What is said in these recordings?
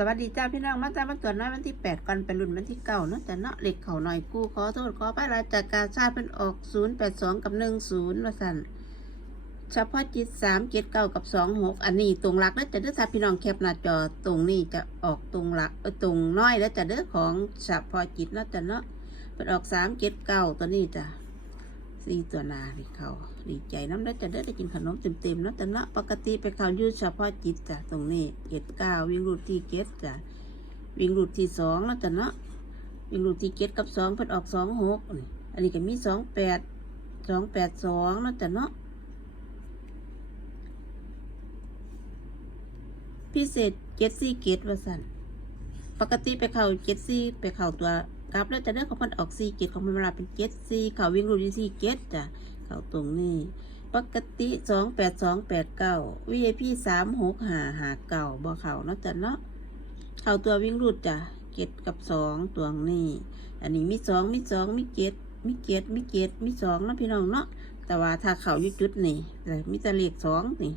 สวัสดีจ้าพี่น้องมาจ้ามาตรวจน้อยวันที่แปดก่อนไปรุ่นวันที่เก้าเนาะแต่เนาะเหล็กเขาหน่อยกู้ขอโทษขอพระราชการชาติเป็นออกศูนย์แปดสองกับหนึ่งศูนย์ละสันเฉพาะจิตสามเจ็ดเก้ากับสองหกอันนี้ตรงหลักแล้วจะเด้อถ้าพี่น้องแคปหน้าจอตรงนี้จะออกตรงหลักตรงน้อยแล้วจะเด้อของเฉพาะจิตเนาะแต่เนาะเป็นออกสามเจ็ดเก้าตัวนี้จ้ะ สี่ตัวนาที่เขาดีใจน้ำแล้จะเด้ได้กินขนมเต็มๆนาะแต่เนาะปกติไปเขายืดเฉพาะจิตจ้ะตรงนี้เจ็ดเก้าวิ่งรูดที่เจ็ดจ้ะวิ่งรูดที่สองแล้วจ้ะเนาะวิ่งรูดที่เจ็ดกับสองเพิ่นออกสองหกนี่อันนี้ก็มีสองแปดสองแปดสองแล้วจ้ะเนาะพิเศษเจ็ดสี่เกตว่าสั่นปกติไปเข่าเจ็ดสี่ไปเข่าตัว กลับแล้วจะเด้อของมันออกสี่เกตของมันเวลาเป็นเจ็ดสี่เขาวิ่งรูดที่สี่เกตจ้ะเข่าตรงนี้ ปกติสองแปดสองแปดเก้าวีไอพีสามหกหาหาเก่าบ่เข่าเนาะจ้ะเนาะเขาตัววิ่งรูดจ้ะเกตกับสองตัวนี้ อันนี้มีสองมีสองมีเกตมีเกตมีเกตมีสองเนาะพี่น้องเนาะแต่ว่าถ้าเขายู่จุดนี่แต่มีแต่เลขสองนี่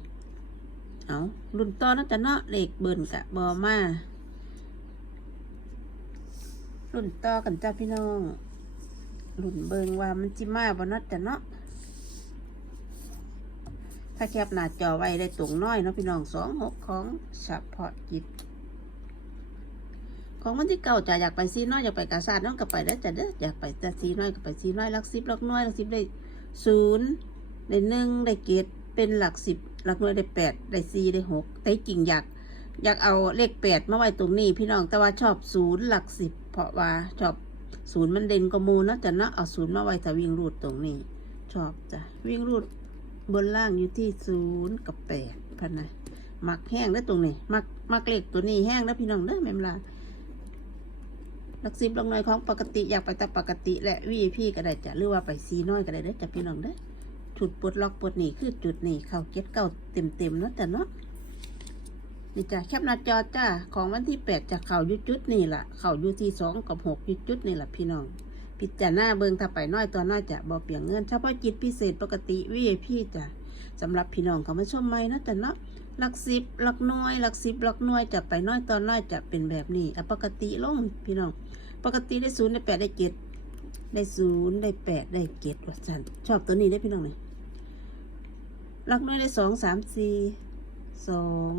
เอารุ่นต่อเนาะจ้ะเนาะเลขเบิ่นกะบอมา รุ่นต่อกันจ้าพี่น้องรุ่นเบิงว่ามันจิมาบ่นาะจ้ะเนาะ ถ้าแคบหน้าจอไว้ได้ตรงน้อยเนาะพี่น้องสองหกของเฉพาะจิตของมันที่เก่าจะอยากไปซีน้อยอยากไปกาซาดน้องก็ไปได้แต่เด้ออยากไปแต่ซีน้อยก็ไปซีน้อยหลักสิบหลักน้อยหลักสิบได้ศูนย์ได้หนึ่งได้เกตเป็นหลักสิบหลักน้อยได้แปดได้สี่ได้หกแต่จริงอยาก อยากเอาเลขแปดมาไว้ตรงนี้ พี่น้องแต่ว่าชอบศูนย์หลักสิบเพราะว่าชอบศูนย์มันเด่นกว่ามูเนาะจะเนาะเอาศูนย์มาไว้ถ้าวิ่งรูดตรงนี้ ชอบจ้ะวิ่งรูดบนล่างอยู่ที่ศูนย์กับแปดพันนะมักแห้งได้ตรงนี้มักมักเลขตัวนี้แห้งแล้วพี่น้องเด้อแม่มลาหลักสิบลักน้อยของปกติอยากไปแต่ปกติและวีพี่ก็ได้จ้ะหรือว่าไปซีน้อยก็ได้เด้อจ้ะพี่น้องเด้อจุดปลดล็อกปลดหนีคือจุดหนีเข้าเก็ตเก้าเต็มเต็มเนาะจ้ะเนาะ นี่จ้ะแคปหน้าจอจ้าของวันที่แปดจะเข่ายุจุดนี่แหละเข่ายู่ที่สองกับหกยุจุดนี่แหละพี่น้องพิจารณาเบิงถ้าไปน้อยตัวน้อยจะบ่เปลี่ยนเงินเฉพาะจิตพิเศษปกติวีพี่จ้ะสำหรับพี่น้องเขามาชมใหมนะจ้ะเนาะหลักสิบหลักหน่วยหลักสิบหลักหน่วยจะไปน้อยตอนน้อยจะเป็นแบบนี้อ่ปกติลงพี่น้อง ปกติได้ศูนย์ได้แปดได้เจ็ดได้ศูนย์ได้แปดได้เจ็ดว่าสันชอบตัวนี้ได้พี่น้องเลยหลักหน่วยได้สองสามสี่สอง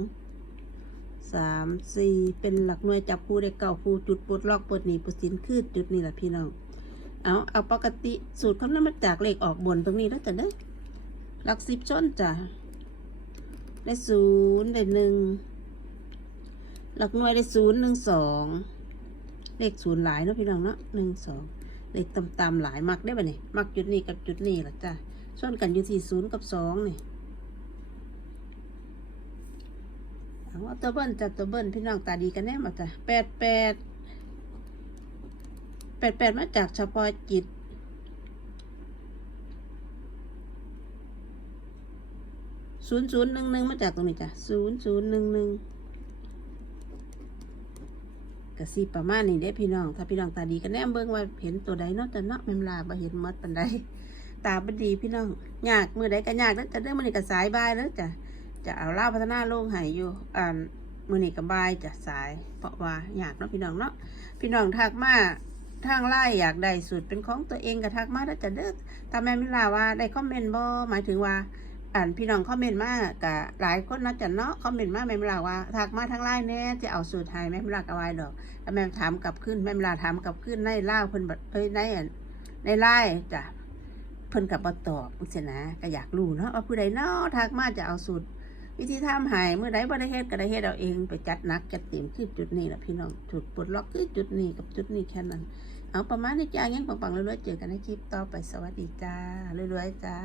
สามสี่เป็นหลักหน่วยจับคู่ได้เก้าคู่จุดปลดล็อกปลดหนีปลดสินคือจุดนี้แหละพี่น้องเอาเอาปกติสูตรเขานั้นมาจากเลขออกบนตรงนี้แล้วจะได้หลักสิบชนจ้ะได้ศูนย์ได้หนึ่งหลักหน่วยได้ศูนย์หนึ่งสองเลขศูนย์หลายเนาะพี่น้องเนาะหนึ่งสองเลขต่ำๆหลายมักได้ป่ะเนี่ยมักจุดนี้กับจุดนี้ละจ้ะส่วนกันอยู่ที่ศูนย์กับสองนี่ เอาว่าตัวเบิ้ลจ้ะตัวเบิ้ลพี่น้องตาดีกันแน่มาจ้ะแปดแปดแปดแปดมาจากเฉพาะจิตศูนย์ศูนย์หนึ่งหนึ่งมาจากตรงนี้จ้ะศูนย์ศูนย์หนึ่งหนึ่งกระสีประมาณนี้เด้พี่น้อง ถ้าพี่น้องตาดีก็แนมเบิ่งว่าเห็นตัวใดเนาะแต่เนาะแม่นลาบ่เห็นมดปานใดตาบ่ดีพี่น้องยากมือใดก็ยากแล้วจะเด้อมื้อนี้ก็สายบายแล้วจ้ะ จะเอาเล่าพัฒนาโลงให้อยู่อ่ามือนี้ก็บายจะสายเพราะว่าอยากเนาะพี่น้องเนาะพี่น้องทักมาทางไลน์อยากได้สูตรเป็นของตัวเองก็ทักมาแล้วจะเด้อถ้าแม่มิลาว่าได้คอมเมนต์บ่หมายถึงว่า อ่านพี่น้องคอมเมนต์มากกะหลายคนนะจันเนาะคอมเมนต์มากแม่เวลาว่าทักมาทางไลน์แน่จะเอาสูตรไทยแม่เวลากระวายดอกแล้วแม่ถามกลับขึ้นแม่เวลาถามกลับขึ้นในเล่าเพิ่นบัดเอ้ยในในไลน์จ้ะเพิ่นกับบ่ตอบอุจนะก็อยากรู้เนาะว่าผู้ใดเนาะทักมาจะเอาสูตร วิธีทำหายเมื่อใดบ่ได้เฮ็ดก็ได้เฮ็ดเอาเองไปจัดหนักจัดเต็มคือจุดนี้แหละพี่น้องจุดปลดล็อกคือจุดนี้กับจุดนี้แค่นั้น เอาประมาณนี้จ้ายังปังๆรวยๆเจอกันในคลิปต่อไปสวัสดีจ้ารวยๆจ้า